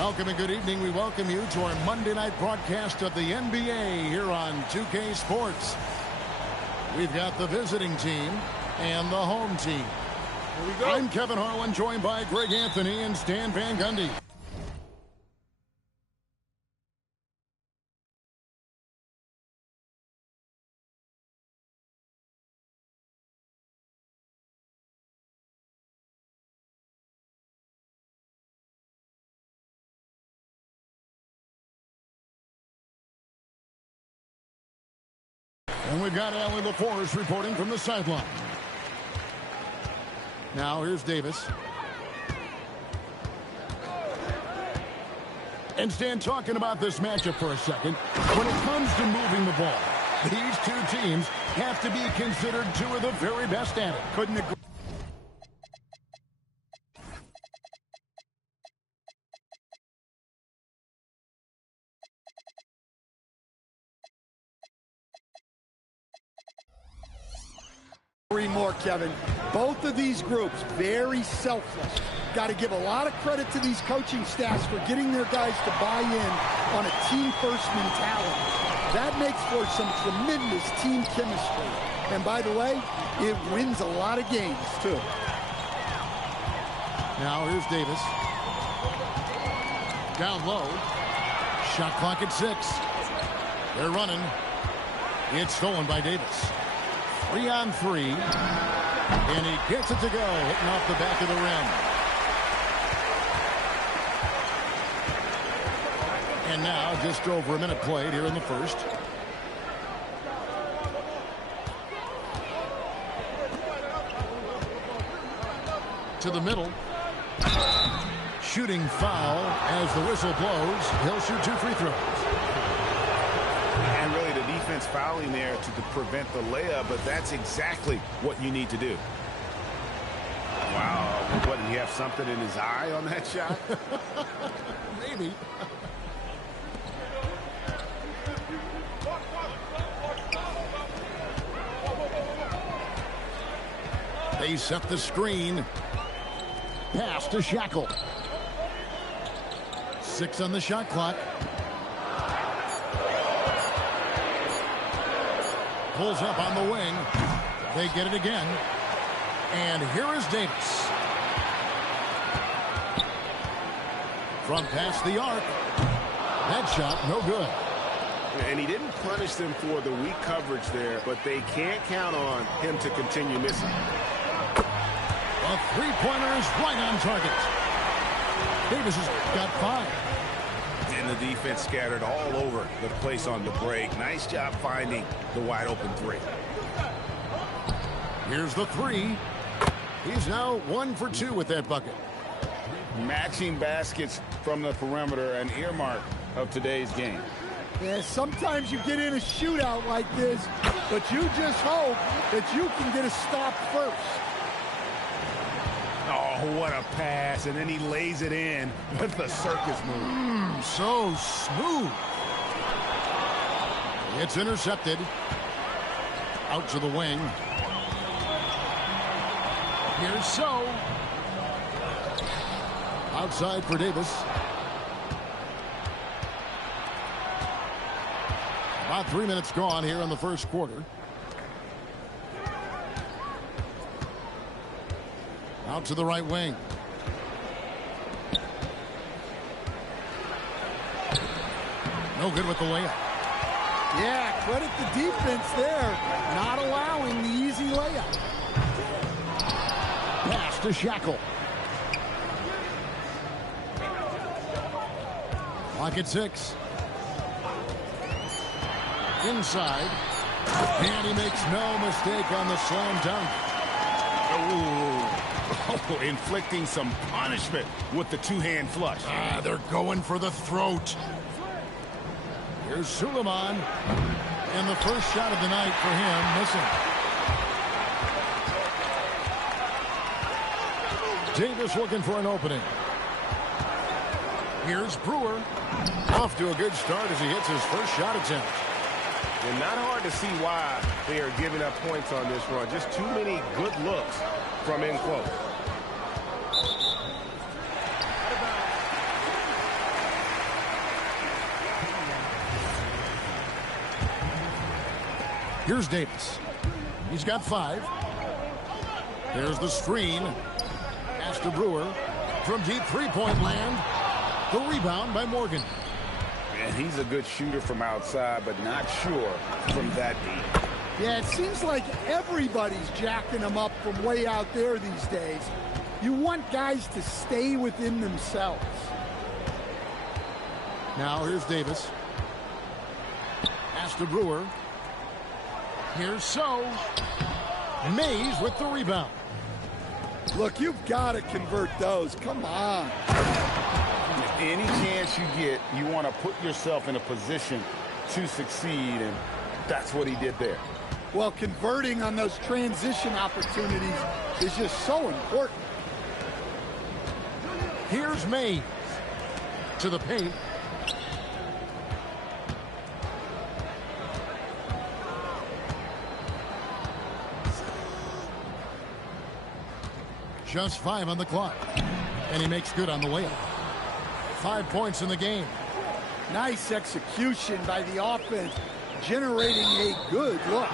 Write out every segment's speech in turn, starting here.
Welcome and good evening. We welcome you to our Monday night broadcast of the NBA here on 2K Sports. We've got the visiting team and the home team. Here we go. I'm Kevin Harlan, joined by Greg Anthony and Stan Van Gundy. And we've got Allie LaForest reporting from the sideline. Now here's Davis. And Stan, talking about this matchup for a second. When it comes to moving the ball, these two teams have to be considered two of the very best at it. Couldn't agree. More, Kevin. Both of these groups very selfless. Got to give a lot of credit to these coaching staffs for getting their guys to buy in on a team-first mentality. That makes for some tremendous team chemistry. And by the way, it wins a lot of games, too. Now here's Davis. Down low. Shot clock at 6. They're running. It's stolen by Davis. 3 on 3, and he gets it to go, hitting off the back of the rim. And now just over a minute played here in the first. To the middle. Shooting foul as the whistle blows. He'll shoot 2 free throws. And really the defense fouling there to prevent the layup, but that's exactly what you need to do. Wow, what, did he have something in his eye on that shot? Maybe. They set the screen. Pass to Shackle. 6 on the shot clock. Pulls up on the wing. They get it again. And here is Davis. From past the arc. That shot, no good. And he didn't punish them for the weak coverage there, but they can't count on him to continue missing. A three-pointer is right on target. Davis has got 5. And the defense scattered all over the place on the break. Nice job finding the wide open 3. Here's the 3. He's now 1 for 2 with that bucket. Matching baskets from the perimeter, an earmark of today's game. Yeah, sometimes you get in a shootout like this, but you just hope that you can get a stop first. Oh, what a pass, and then he lays it in with the circus move. So smooth. It's intercepted. Out to the wing. Here's So. Outside for Davis. About 3 minutes gone here in the first quarter. Out to the right wing. No good with the layup. Yeah, credit the defense there. Not allowing the easy layup. Pass to Shackle. Clock at 6. Inside. And he makes no mistake on the slam dunk. Oh, inflicting some punishment with the two-hand flush. They're going for the throat. Here's Suleiman. And the first shot of the night for him, missing. Davis looking for an opening. Here's Brewer. Off to a good start as he hits his first shot attempt. And not hard to see why they are giving up points on this run. Just too many good looks from in close. Here's Davis. He's got 5. There's the screen. Pass to Brewer. From deep three-point land. The rebound by Morgan. And he's a good shooter from outside, but not sure from that deep. Yeah, it seems like everybody's jacking them up from way out there these days. You want guys to stay within themselves. Now here's Davis. Pass to Brewer. Here's So. Mays with the rebound. Look, you've got to convert those. Come on. Any chance you get, you want to put yourself in a position to succeed, and that's what he did there. Well, converting on those transition opportunities is just so important. Here's Mays to the paint. Just 5 on the clock. And he makes good on the way up. 5 points in the game. Nice execution by the offense, generating a good look.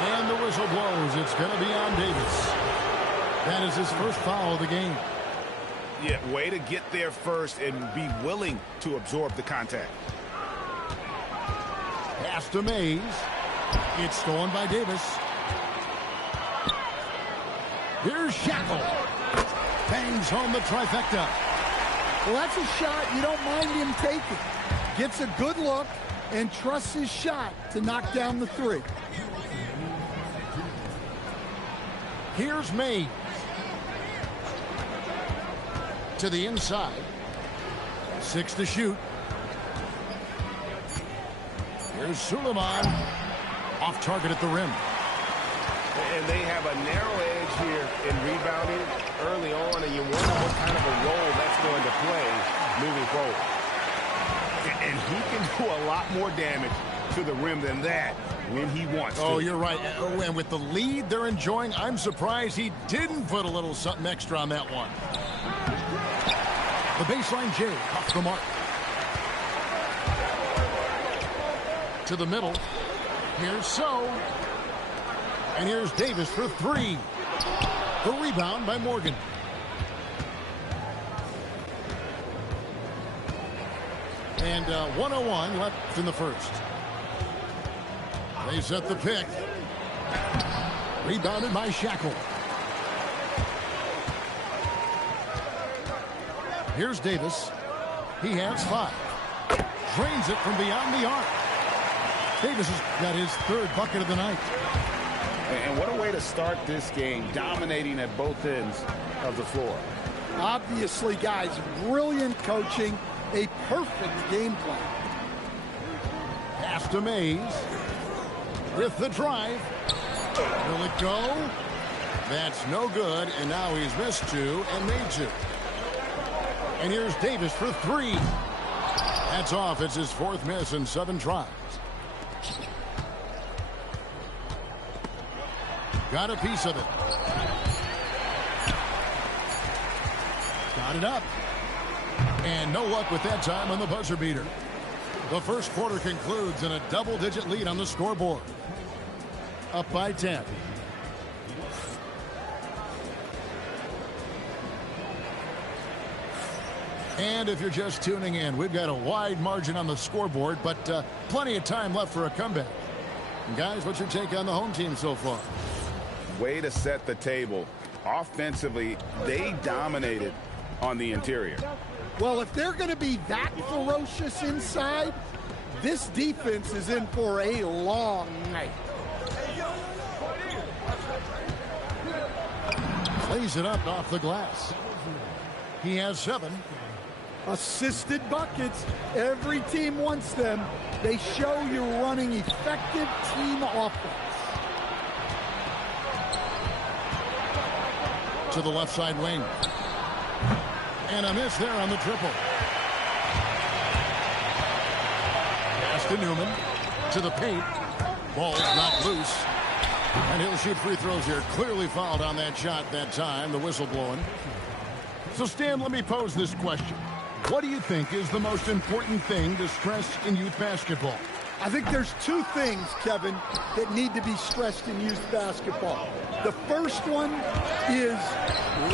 And the whistle blows. It's going to be on Davis. That is his first foul of the game. Yeah, way to get there first and be willing to absorb the contact. Pass to Mays. It's stolen by Davis. Here's Shackle. Bangs home the trifecta. Well, that's a shot you don't mind him taking. Gets a good look and trusts his shot to knock down the 3. Here's Mays. To the inside. 6 to shoot. Here's Suleiman. Off target at the rim. And they have a narrow edge here in rebounding early on, and you wonder what kind of a role that's going to play moving forward. And he can do a lot more damage to the rim than that when he wants to. Oh, you're right. And with the lead they're enjoying, I'm surprised he didn't put a little something extra on that one. The baseline J off the mark. To the middle. Here's So. And here's Davis for 3. The rebound by Morgan. And 1:01 left in the first. They set the pick. Rebounded by Shackle. Here's Davis. He has 5. Drains it from beyond the arc. Davis has got his 3rd bucket of the night. And what a way to start this game, dominating at both ends of the floor. Obviously, guys, brilliant coaching, a perfect game plan. Pass to Mays. With the drive. Will it go? That's no good, and now he's missed 2 and made 2. And here's Davis for 3. That's off. It's his 4th miss in 7 tries. Got a piece of it. Got it up. And no luck with that time on the buzzer beater. The first quarter concludes in a double-digit lead on the scoreboard. Up by 10. And if you're just tuning in, we've got a wide margin on the scoreboard, but plenty of time left for a comeback. And guys, what's your take on the home team so far? Way to set the table. Offensively, they dominated on the interior. Well, if they're going to be that ferocious inside, this defense is in for a long night. Plays it up off the glass. He has 7. Assisted buckets. Every team wants them. They show you're running effective team offense. To the left side wing. And a miss there on the triple. Pass to Newman. To the paint. Ball's not loose. And he'll shoot free throws here. Clearly fouled on that shot that time. The whistle blowing. So, Stan, let me pose this question. What do you think is the most important thing to stress in youth basketball? I think there's two things, Kevin, that need to be stressed in youth basketball. The first one is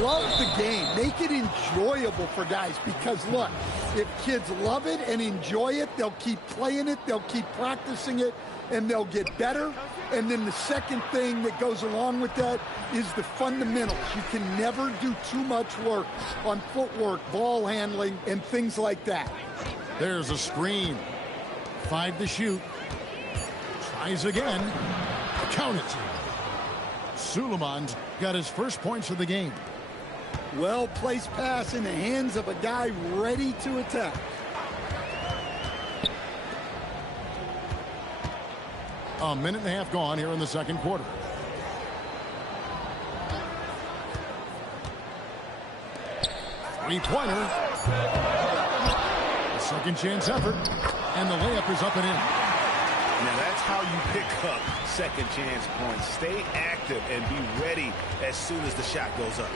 love the game. Make it enjoyable for guys because, look, if kids love it and enjoy it, they'll keep playing it, they'll keep practicing it, and they'll get better. And then the second thing that goes along with that is the fundamentals. You can never do too much work on footwork, ball handling, and things like that. There's a screen. 5 to shoot. Tries again. Count it. Suleiman's got his first points of the game. Well-placed pass in the hands of a guy ready to attack. A minute and a half gone here in the second quarter. Three-pointer. A second chance effort. And the layup is up and in. Now that's how you pick up second chance points. Stay active and be ready as soon as the shot goes up.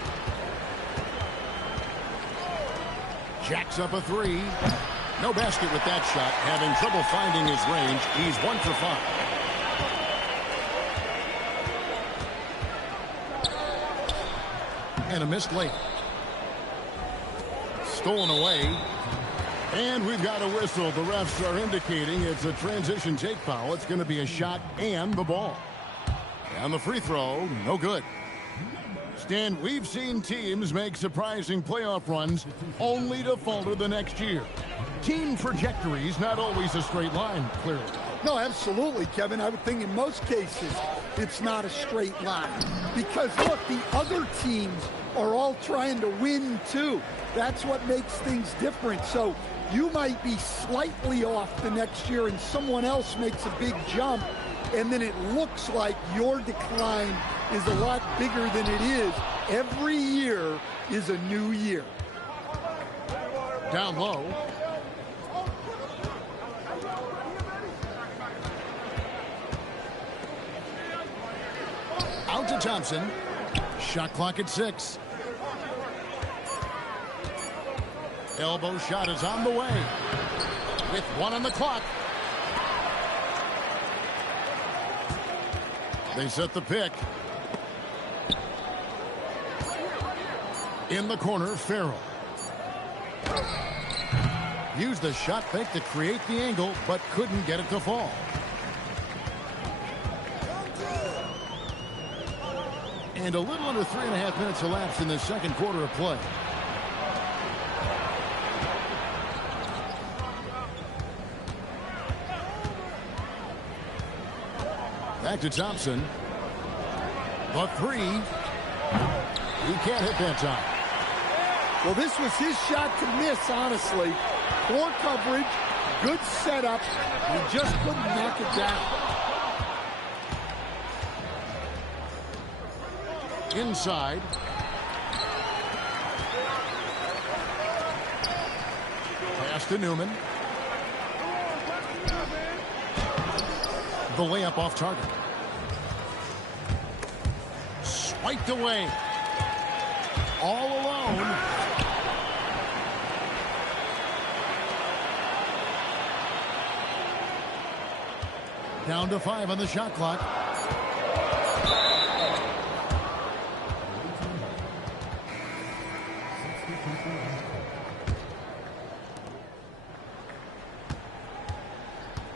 Jacks up a three. No basket with that shot. Having trouble finding his range. He's 1 for 5. And a missed layup. Stolen away. And we've got a whistle. The refs are indicating it's a transition take foul. It's going to be a shot and the ball. And the free throw, no good. Stan, we've seen teams make surprising playoff runs only to falter the next year. Team trajectory's not always a straight line, clearly. No, absolutely, Kevin. I would think in most cases it's not a straight line. Because, look, the other teams are all trying to win, too. That's what makes things different. So you might be slightly off the next year and someone else makes a big jump, and then it looks like your decline is a lot bigger than it is. Every year is a new year. Down low. Out to Thompson. Shot clock at 6. Elbow shot is on the way. With 1 on the clock. They set the pick. In the corner, Farrell. Used the shot fake to create the angle, but couldn't get it to fall. And a little under 3.5 minutes elapsed in the second quarter of play. Back to Thompson. The three. He can't hit that time. Well, this was his shot to miss, honestly. Poor coverage, good setup. He just couldn't knock it down. Inside. Pass to Newman. The layup off target. Swiped away. All alone. Down to 5 on the shot clock.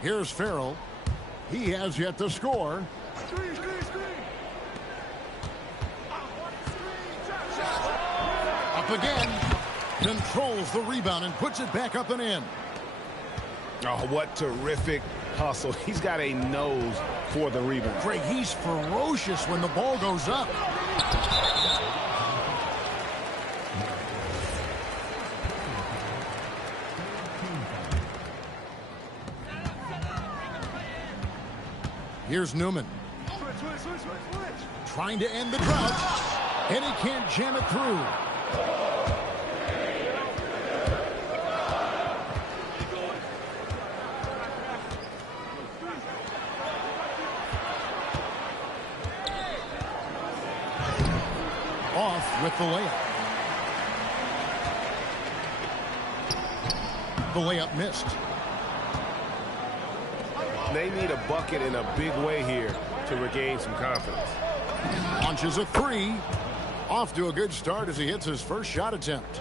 Here's Farrell. He has yet to score. Up again. Controls the rebound and puts it back up and in. Oh, what terrific hustle. He's got a nose for the rebound. Greg, he's ferocious when the ball goes up. Here's Newman. Trying to end the drought. And he can't jam it through. Off with the layup. The layup missed. They need a bucket in a big way here to regain some confidence. Launches a three. Off to a good start as he hits his first shot attempt.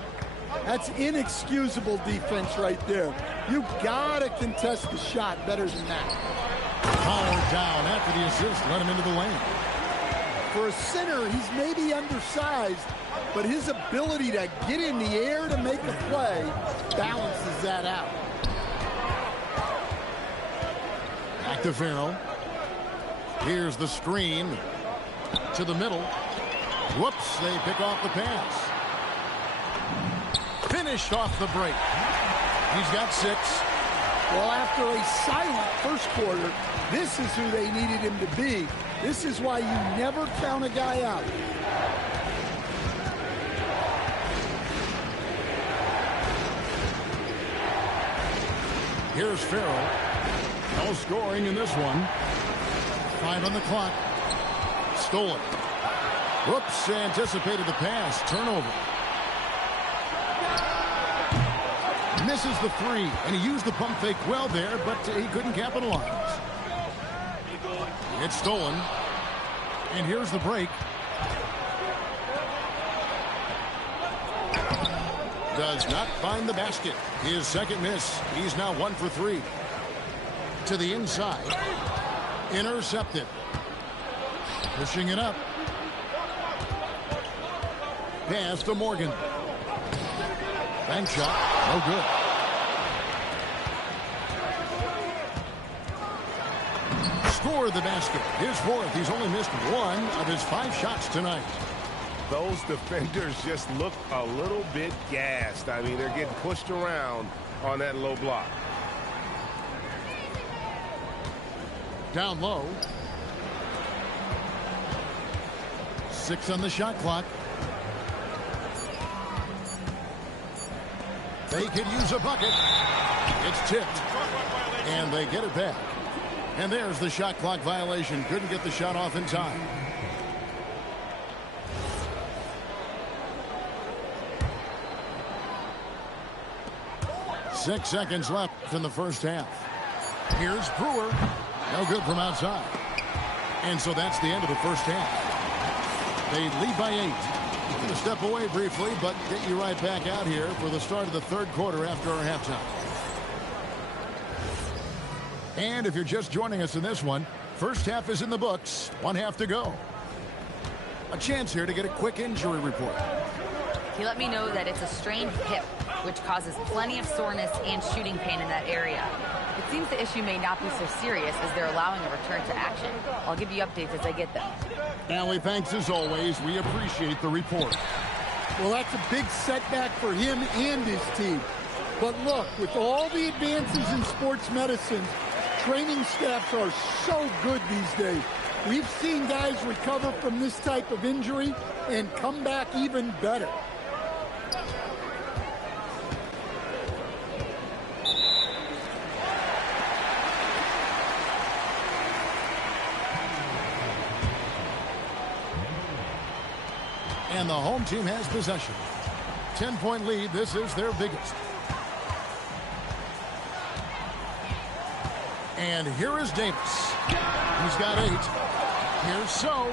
That's inexcusable defense right there. You've got to contest the shot better than that. Powered down after the assist. Let him into the lane. For a center, he's maybe undersized, but his ability to get in the air to make a play balances that out. Back to Farrell. Here's the screen to the middle. Whoops, they pick off the pass. Finished off the break. He's got 6. Well, after a silent first quarter, this is who they needed him to be. This is why you never count a guy out. Here's Farrell. No scoring in this one. 5 on the clock. Stolen. Whoops, anticipated the pass. Turnover. Misses the 3, and he used the pump fake well there, but he couldn't capitalize. It's stolen. And here's the break. Does not find the basket. His second miss. He's now 1 for 3. To the inside. Intercepted. Pushing it up. Pass to Morgan. Bank shot. No good. Scored the basket. His 4th. He's only missed 1 of his 5 shots tonight. Those defenders just look a little bit gassed. I mean, they're getting pushed around on that low block. Down low. 6 on the shot clock. They could use a bucket. It's tipped. And they get it back. And there's the shot clock violation. Couldn't get the shot off in time. Six seconds left in the first half. Here's Brewer. No good from outside. And so that's the end of the first half. They lead by 8. Going to step away briefly, but get you right back out here for the start of the third quarter after our halftime. And if you're just joining us in this one, first half is in the books. 1 half to go. A chance here to get a quick injury report. He let me know that it's a strained hip, which causes plenty of soreness and shooting pain in that area. It seems the issue may not be so serious as they're allowing a return to action. I'll give you updates as I get them. Allie, thanks as always. We appreciate the report. Well, that's a big setback for him and his team. But look, with all the advances in sports medicine, training staffs are so good these days. We've seen guys recover from this type of injury and come back even better. And the home team has possession. 10-point lead. This is their biggest. And here is Davis. He's got 8. Here's So.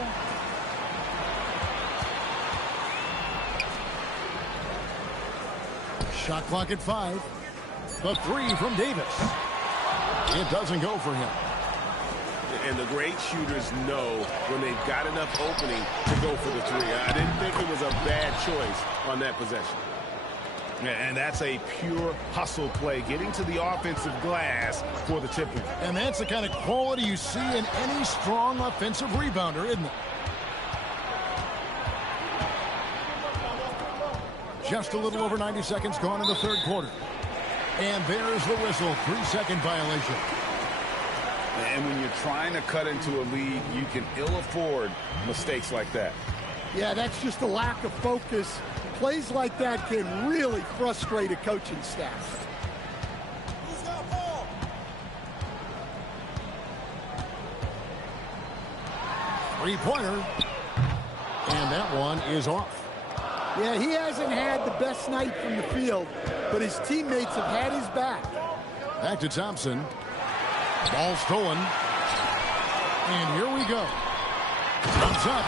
Shot clock at 5. The 3 from Davis. It doesn't go for him. And the great shooters know when they've got enough opening to go for the 3. I didn't think it was a bad choice on that possession. And that's a pure hustle play, getting to the offensive glass for the tip. And that's the kind of quality you see in any strong offensive rebounder, isn't it? Just a little over 90 seconds gone in the third quarter. And there's the whistle. 3-second violation. And when you're trying to cut into a lead, you can ill afford mistakes like that. Yeah, that's just a lack of focus. Plays like that can really frustrate a coaching staff. Three-pointer. And that one is off. Yeah, he hasn't had the best night from the field, but his teammates have had his back. Back to Thompson. Ball stolen. And here we go. Comes up.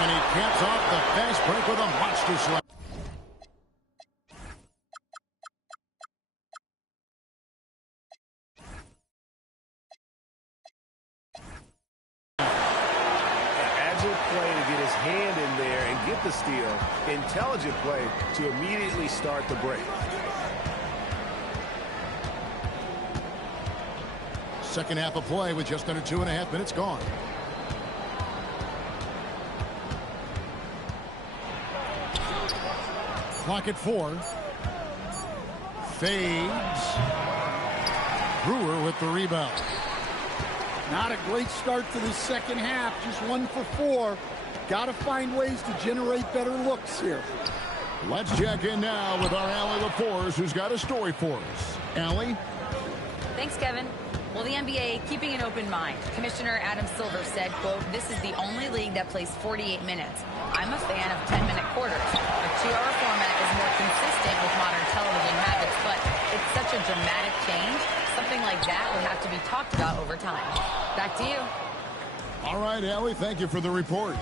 And he caps off the fast break with a monster slam. Agile play to get his hand in there and get the steal. Intelligent play to immediately start the break. Second half of play with just under 2.5 minutes gone. Clock at 4. Fades. Brewer with the rebound. Not a great start to the second half. Just 1 for 4. Got to find ways to generate better looks here. Let's check in now with our Allie LaForce, who's got a story for us. Allie? Thanks, Kevin. Well, the NBA keeping an open mind. Commissioner Adam Silver said, quote, "This is the only league that plays 48 minutes. I'm a fan of 10-minute quarters. A 2-hour format is more consistent with modern television habits, but it's such a dramatic change. Something like that would have to be talked about over time." Back to you. All right, Allie, thank you for the report.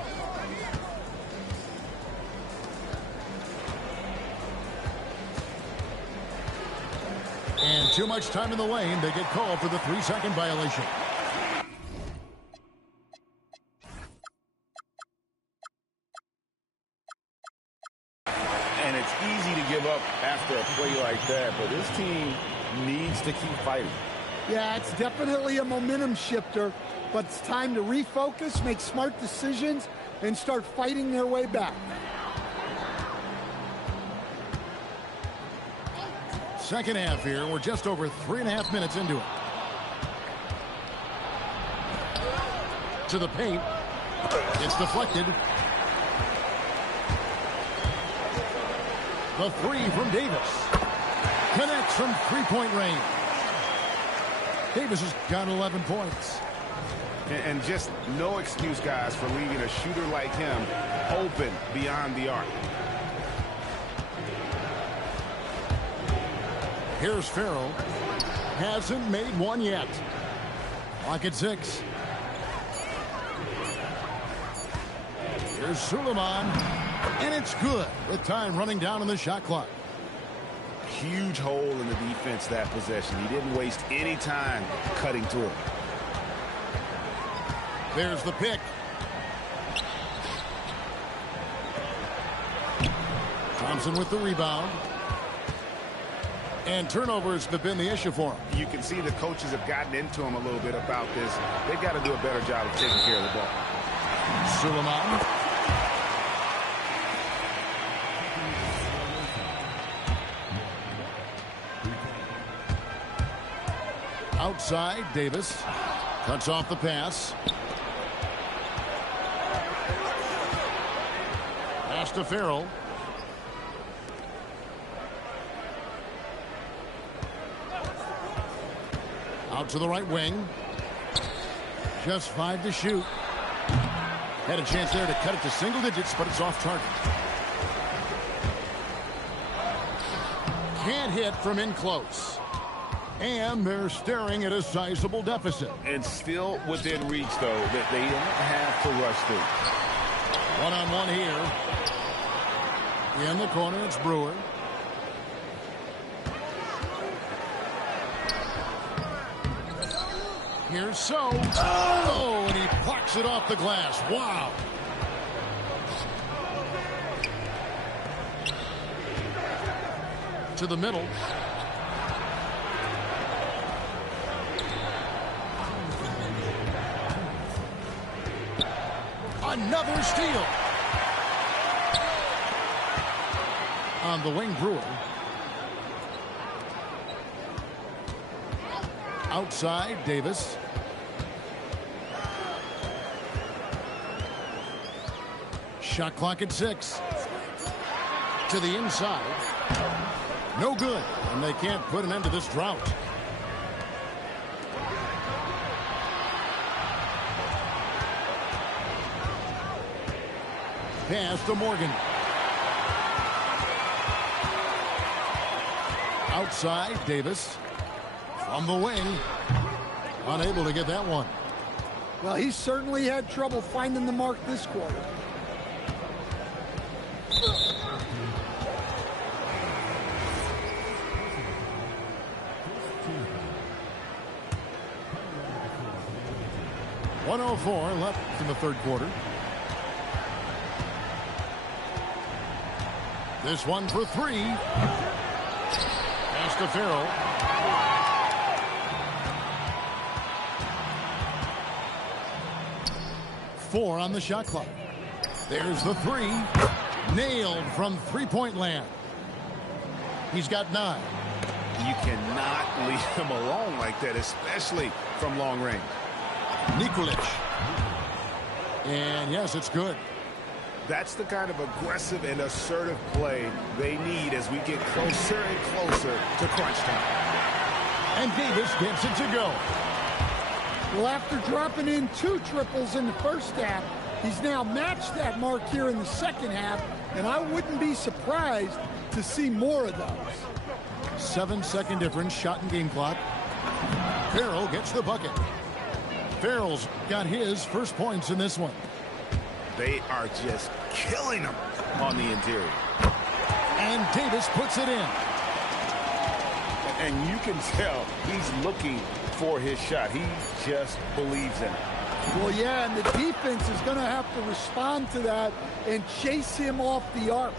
And too much time in the lane. They get called for the 3-second violation. And it's easy to give up after a play like that, but this team needs to keep fighting. Yeah, it's definitely a momentum shifter, but it's time to refocus, make smart decisions, and start fighting their way back. Second half here. We're just over 3.5 minutes into it. To the paint. It's deflected. The 3 from Davis. Connects from three-point range. Davis has got 11 points. And just no excuse, guys, for leaving a shooter like him open beyond the arc. Here's Farrell. Hasn't made one yet. Clock at 6. Here's Suleiman. And it's good with time running down on the shot clock. Huge hole in the defense that possession. He didn't waste any time cutting to it. There's the pick. Thompson with the rebound. And turnovers have been the issue for him. You can see the coaches have gotten into him a little bit about this. They've got to do a better job of taking care of the ball. Suleiman. Outside, Davis. Cuts off the pass. Pass to Farrell. Out to the right wing. Just 5 to shoot. Had a chance there to cut it to single digits, but it's off target. Can't hit from in close. And they're staring at a sizable deficit. And still within reach, though, that they don't have to rush through. One-on-one here. In the corner, it's Brewer. Here's So. Oh, and he plucks it off the glass. Wow. To the middle. Another steal. On the wing, Brewer. Outside, Davis. Shot clock at 6. To the inside. No good. And they can't put an end to this drought. Pass to Morgan. Outside, Davis. From the wing. Unable to get that one. Well, he certainly had trouble finding the mark this quarter. .104 left in the third quarter. This one for three. Pass to Farrell. Four on the shot clock. There's the three. Nailed from three-point land. He's got 9. You cannot leave him alone like that, especially from long range. Nikolic. And yes, it's good. That's the kind of aggressive and assertive play they need as we get closer and closer to crunch time. And Davis gets it to go. Well, after dropping in 2 triples in the first half, he's now matched that mark here in the second half, and I wouldn't be surprised to see more of those. 7-second difference, shot and game clock. Farrell gets the bucket. Farrell's got his first points in this one. They are just killing him on the interior. And Davis puts it in. And you can tell he's looking for his shot. He just believes in it. Well, yeah, and the defense is going to have to respond to that and chase him off the arc.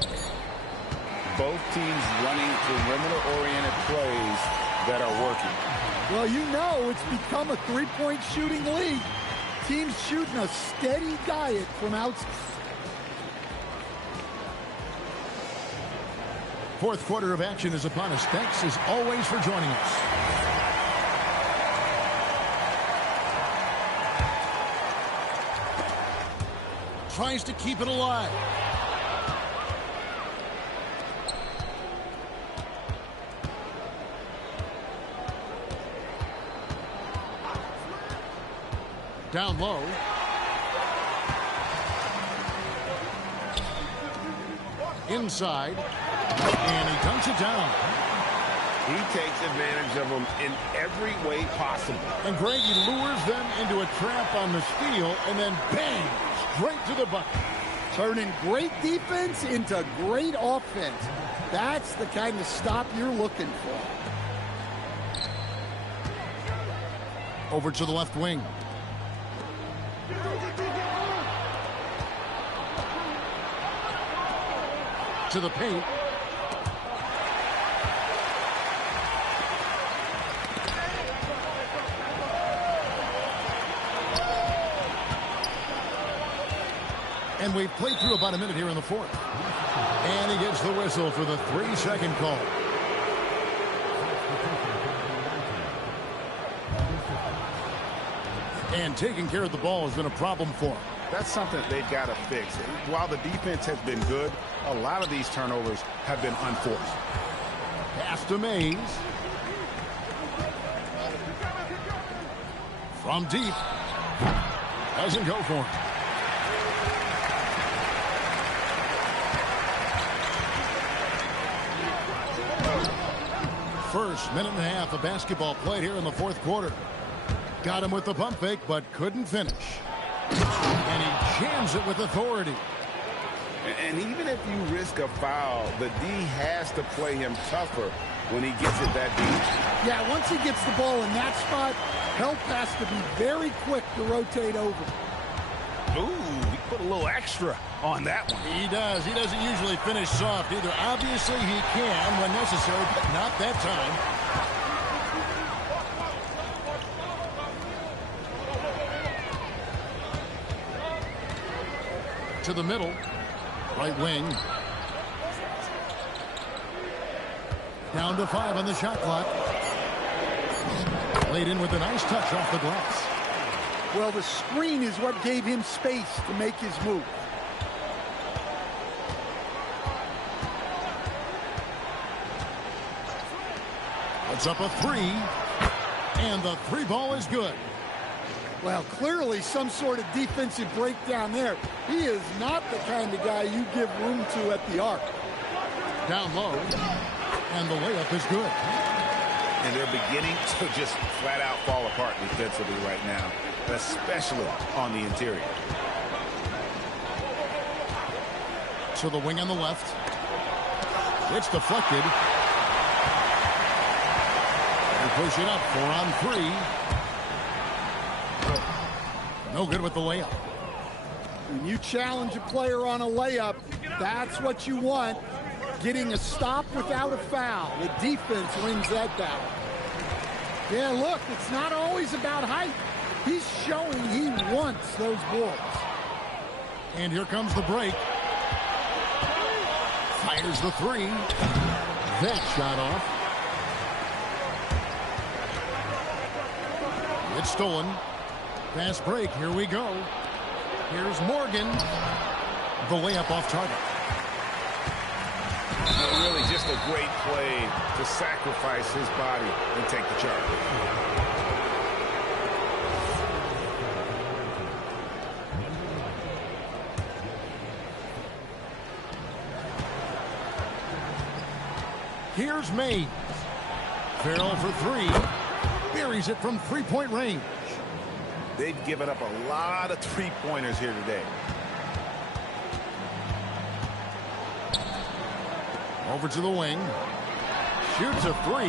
Both teams running perimeter-oriented plays that are working. Well, you know it's become a three-point shooting league. Teams shooting a steady diet from outside. Fourth quarter of action is upon us. Thanks as always for joining us. Tries to keep it alive. Down low. Inside. And he dunks it down. He takes advantage of them in every way possible. And Greg, he lures them into a trap on the steal, and then bang, straight to the bucket. Turning great defense into great offense. That's the kind of stop you're looking for. Over to the left wing. To the paint. And we've played through about a minute here in the fourth. And he gets the whistle for the 3-second call. And taking care of the ball has been a problem for him. That's something they've got to fix. While the defense has been good, a lot of these turnovers have been unforced. Pass to Mays. From deep. Doesn't go for him. First minute and a half of basketball played here in the fourth quarter. Got him with the pump fake, but couldn't finish. And he jams it with authority. And even if you risk a foul, the D has to play him tougher when he gets it that deep. Yeah, once he gets the ball in that spot, help has to be very quick to rotate over. Ooh, he put a little extra on that one. He does. He doesn't usually finish soft either. Obviously, he can when necessary, but not that time. To the middle. Right wing. Down to 5 on the shot clock. Laid in with a nice touch off the glass. Well, the screen is what gave him space to make his move. It's up a 3. And the 3 ball is good. Well, clearly some sort of defensive breakdown there. He is not the kind of guy you give room to at the arc. Down low. And the layup is good. And they're beginning to just flat out fall apart defensively right now, especially on the interior. To the wing on the left. It's deflected. And push it up. 4 on 3. No good with the layup. When you challenge a player on a layup, that's what you want. Getting a stop without a foul. The defense wins that battle. Yeah, look, it's not always about height. He's showing he wants those boards. And here comes the break. Fires the 3. That shot off. It's stolen. Fast break. Here we go. Here's Morgan. The layup off target. Really just a great play to sacrifice his body and take the charge. Here's Mays. Farrell for 3. Buries it from 3-point range. They've given up a lot of three-pointers here today. Over to the wing. Shoots a 3.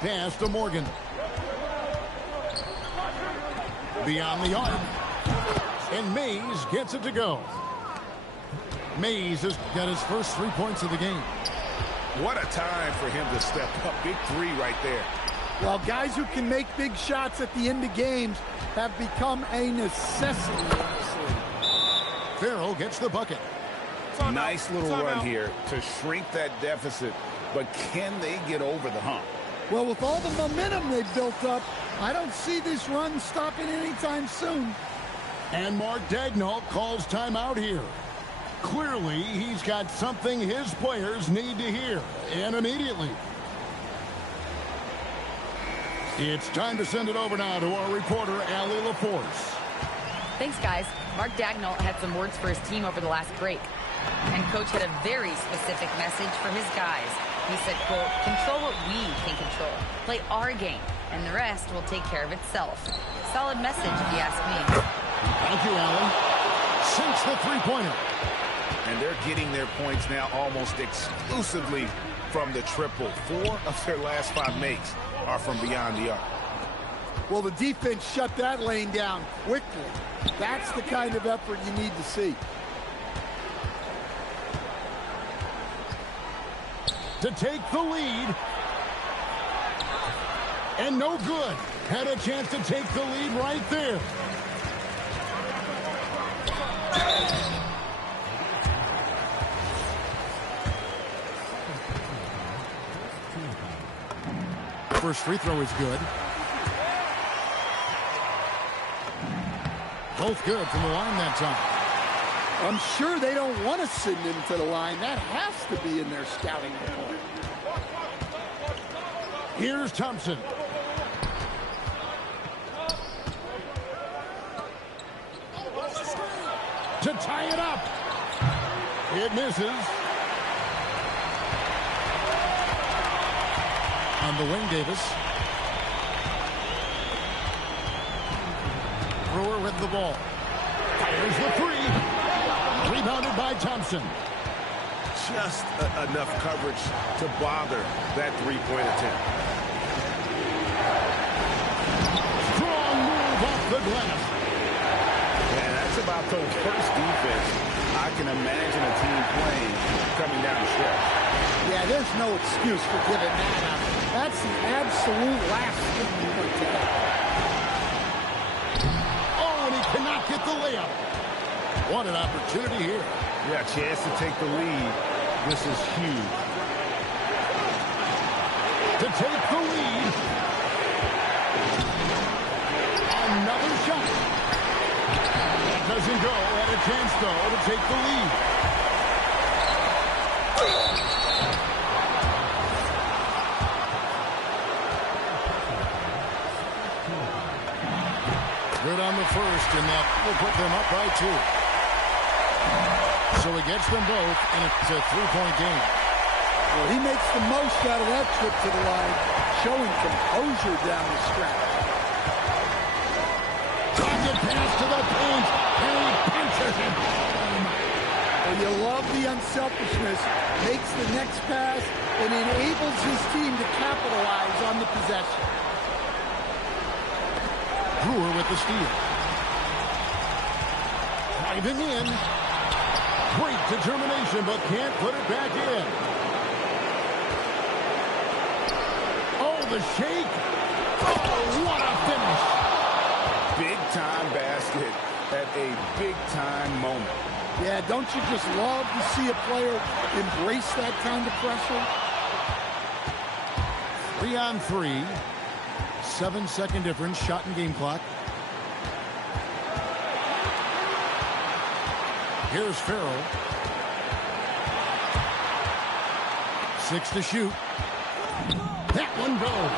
Pass to Morgan. Beyond the arc. And Mays gets it to go. Mays has got his first 3 points of the game. What a time for him to step up. Big 3 right there. Well, guys who can make big shots at the end of games have become a necessity in this league. Farrell gets the bucket. Nice little run here to shrink that deficit, but can they get over the hump? Well, with all the momentum they've built up, I don't see this run stopping anytime soon. And Mark Daigneault calls timeout here. Clearly, he's got something his players need to hear, and immediately. It's time to send it over now to our reporter, Allie LaForce. Thanks, guys. Mark Daigneault had some words for his team over the last break. And Coach had a very specific message for his guys. He said, quote, control what we can control. Play our game, and the rest will take care of itself. Solid message, if you ask me. Thank you, Allie. Sinks the three-pointer. And they're getting their points now almost exclusively from the triple. 4 of their last 5 makes are from beyond the arc. Well, the defense shut that lane down quickly. That's the kind of effort you need to see. To take the lead. And no good. Had a chance to take the lead right there. First free throw is good. Both good from the line that time. I'm sure they don't want to send him to the line. That has to be in their scouting report. Here's Thompson. To tie it up. It misses. On the wing, Davis. Brewer with the ball. Fires the 3. Rebounded by Thompson. Just enough coverage to bother that three-point attempt. Strong move off the glass. Yeah, that's about the worst defense I can imagine a team playing coming down the stretch. Yeah, there's no excuse for giving that up. That's the absolute last thing you want to have. Oh, and he cannot get the layup. What an opportunity here. Yeah, chance to take the lead. This is huge. To take the lead. Another shot. That doesn't go. Had a chance, though, to take the lead. Good on the first, and that will put them up by 2. So he gets them both, and it's a 3-point game. Well, he makes the most out of that trip to the line, showing composure down the stretch. Target pass to the paint, and he punches it home. And you love the unselfishness, makes the next pass, and enables his team to capitalize on the possession. Brewer with the steal. Driving in. Great determination, but can't put it back in. Oh, the shake. Oh, what a finish. Big-time basket at a big-time moment. Yeah, don't you just love to see a player embrace that kind of pressure? 3-on-3. 7-second difference, shot and game clock. Here's Farrell. 6 to shoot. That one goes.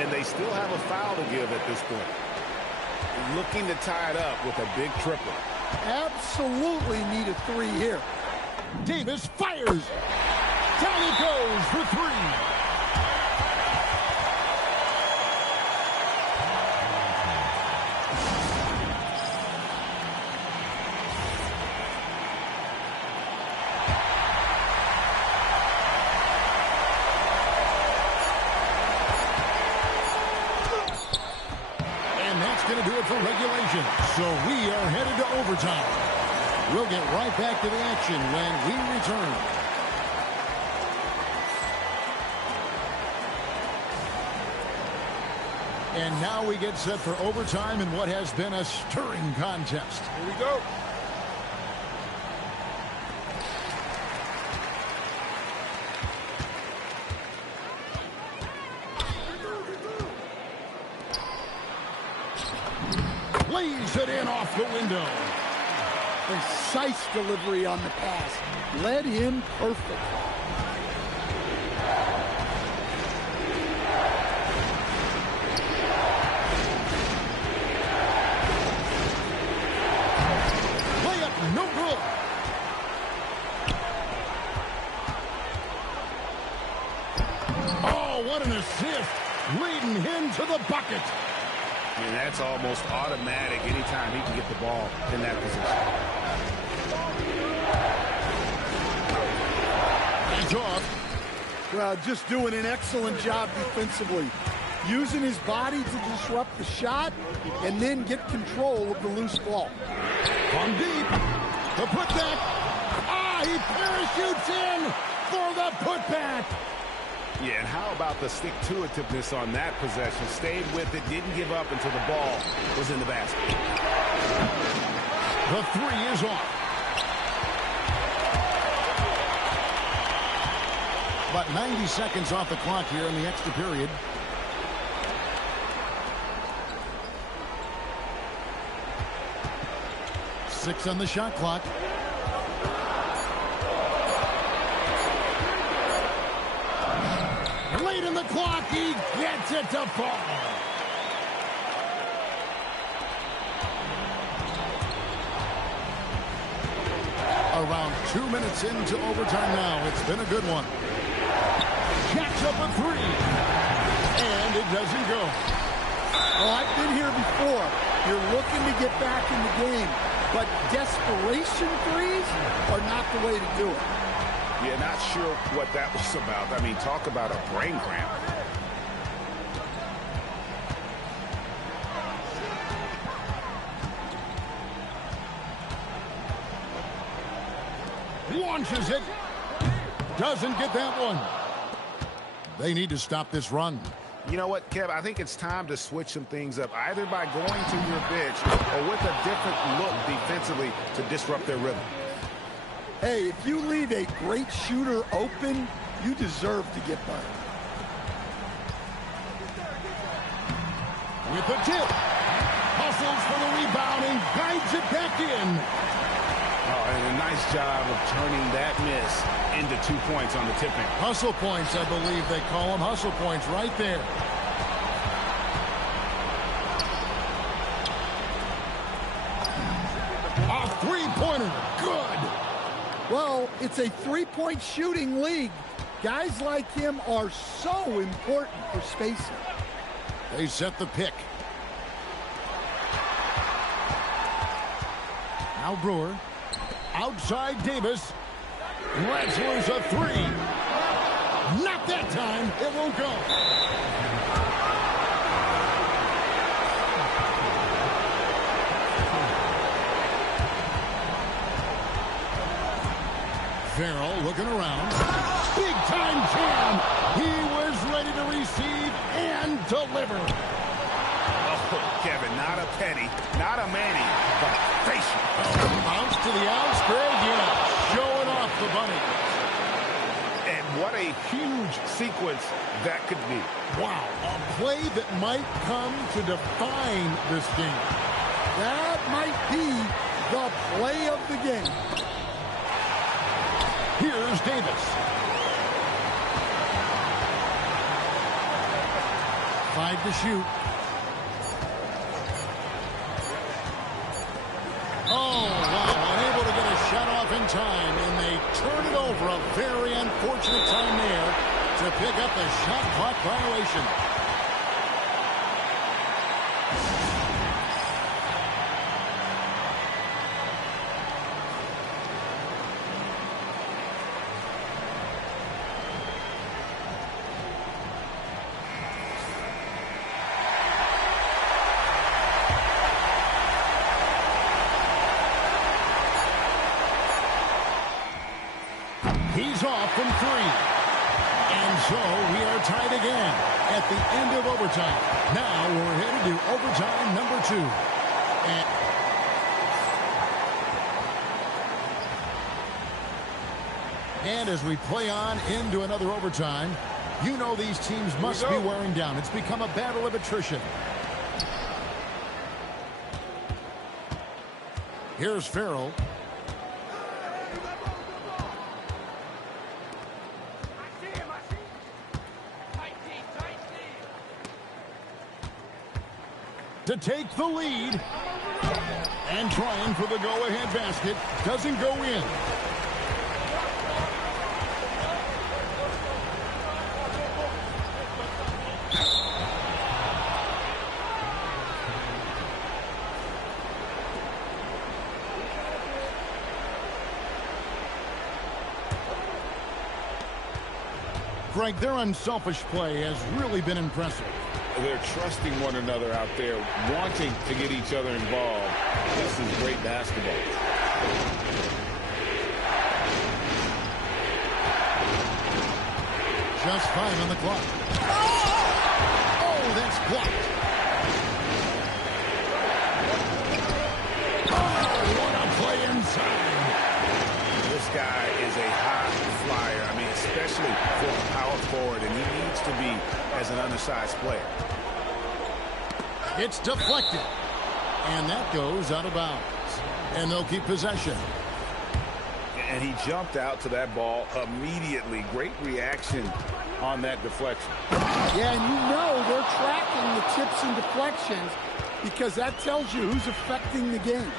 And they still have a foul to give at this point. Looking to tie it up with a big triple. Absolutely need a 3 here. Davis fires. Down it goes for 3. Going to do it for regulation. So we are headed to overtime. We'll get right back to the action when we return. And now we get set for overtime in what has been a stirring contest. Here we go. Lays it in off the window. Precise delivery on the pass. Led him perfect. Layup no good. Oh, what an assist. Leading him to the bucket. And that's almost automatic anytime he can get the ball in that position. Hands off. Well, just doing an excellent job defensively. Using his body to disrupt the shot and then get control of the loose ball. From deep. The putback. Ah, he parachutes in for the putback. Yeah, and how about the stick-to-itiveness on that possession? Stayed with it, didn't give up until the ball was in the basket. The 3 is off. About 90 seconds off the clock here in the extra period. Six on the shot clock. Late in the clock, he gets it to fall. Around 2 minutes into overtime now. It's been a good one. Jacks up a 3. And it doesn't go. Well, I've been here before. You're looking to get back in the game, but desperation threes are not the way to do it. Yeah, not sure what that was about. I mean, talk about a brain cramp. Launches it. Doesn't get that one. They need to stop this run. You know what, Kev? I think it's time to switch some things up, either by going to your bench or with a different look defensively to disrupt their rhythm. Hey, if you leave a great shooter open, you deserve to get burned. With the tip. Hustles for the rebound and guides it back in. Oh, and a nice job of turning that miss into 2 points on the tipping. Hustle points, I believe they call them. Hustle points right there. A three-pointer. Good. Well, it's It's a three-point shooting league. Guys like him are so important for spacing. They set the pick. Now Brewer. Outside Davis. Wrestlers a three. Not that time. It won't go. Farrell looking around. Big time jam. He was ready to receive and deliver. Oh, Kevin, not a penny, not a Manny, but facial. Bounce to the outs, Greg. Yeah, showing off the bunny. And what a huge sequence that could be. Wow, a play that might come to define this game. That might be the play of the game. Here's Davis. 5 to shoot. Oh, wow, unable to get a shot off in time, and they turn it over. A very unfortunate time there to pick up the shot clock violation. He's off from 3. And so we are tied again at the end of overtime. Now we're headed to overtime number 2. And as we play on into another overtime, you know these teams must be wearing down. It's become a battle of attrition. Here's Farrell. To take the lead, and trying for the go-ahead basket, doesn't go in. Greg, their unselfish play has really been impressive. They're trusting one another out there, wanting to get each other involved. This is great basketball. Just 5 on the clock. Oh, that's blocked. Oh, what a play inside. This guy is a high flyer. I mean, especially for a power forward, and he needs to be as an undersized player. It's deflected. And that goes out of bounds. And they'll keep possession. And he jumped out to that ball immediately. Great reaction on that deflection. Yeah, and you know they're tracking the tips and deflections because that tells you who's affecting the game.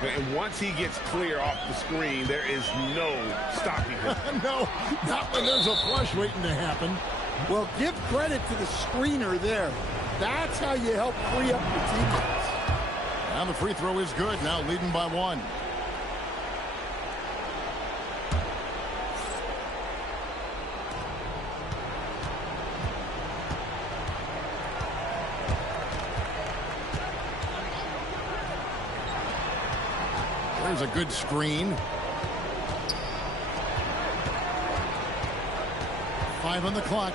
And once he gets clear off the screen, there is no stopping him. No, not when there's a flush waiting to happen. Well, give credit to the screener there. That's how you help free up your teammates. Now the free throw is good. Now leading by 1. There's a good screen. 5 on the clock.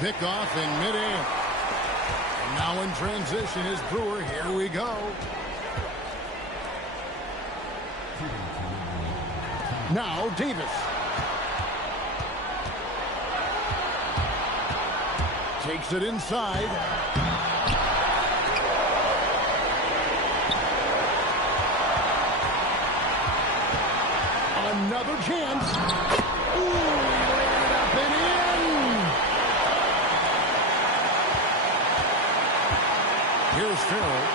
Pick off in midair. And now in transition is Brewer. Here we go. Now Davis. Takes it inside. Another chance. Ooh, he laid it up and in. Here's Farrell.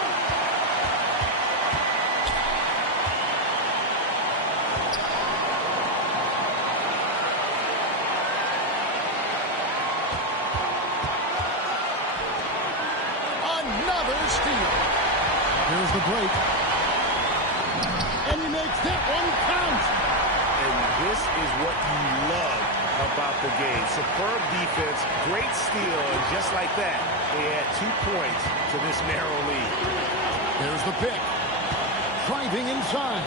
Another steal. Here's the break. And he makes that one count. And this is what you love about the game. Superb defense, great steal, and just like that, they add 2 points to this narrow lead. There's the pick. Driving inside.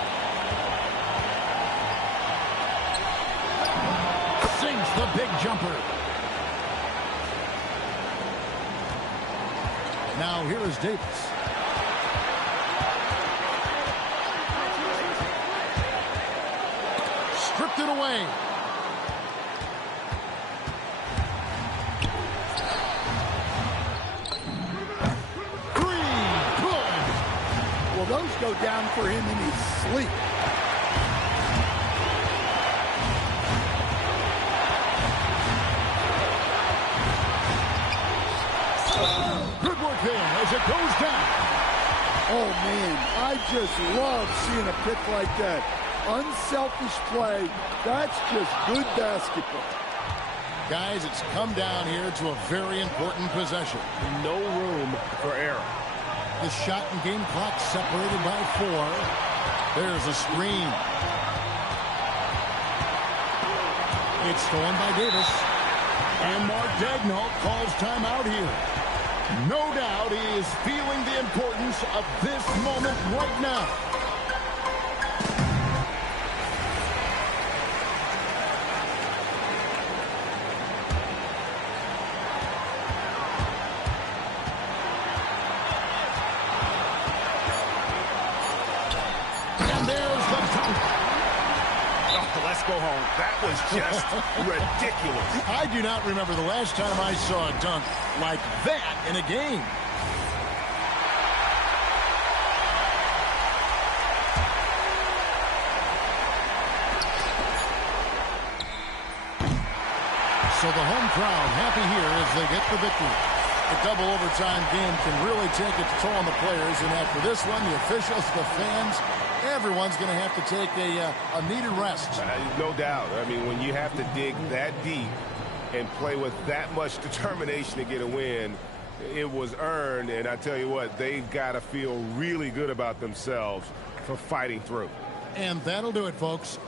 Sinks the big jumper. Now here is Davis. Stripped it away. Those go down for him in his sleep. Good work there as it goes down. Oh, man, I just love seeing a pick like that. Unselfish play. That's just good basketball. Guys, it's come down here to a very important possession. No room for error. The shot and game clock separated by 4. There's a screen. It's stolen by Davis. And Mark Daigneault calls timeout here. No doubt he is feeling the importance of this moment right now. Let's go home. That was just ridiculous. I do not remember the last time I saw a dunk like that in a game. So the home crowd happy here as they get the victory. A double overtime game can really take its toll on the players, and after this one, the officials, the fans, everyone's going to have to take a needed rest. No doubt. I mean, when you have to dig that deep and play with that much determination to get a win, it was earned, and I tell you what, they've got to feel really good about themselves for fighting through. And that'll do it, folks.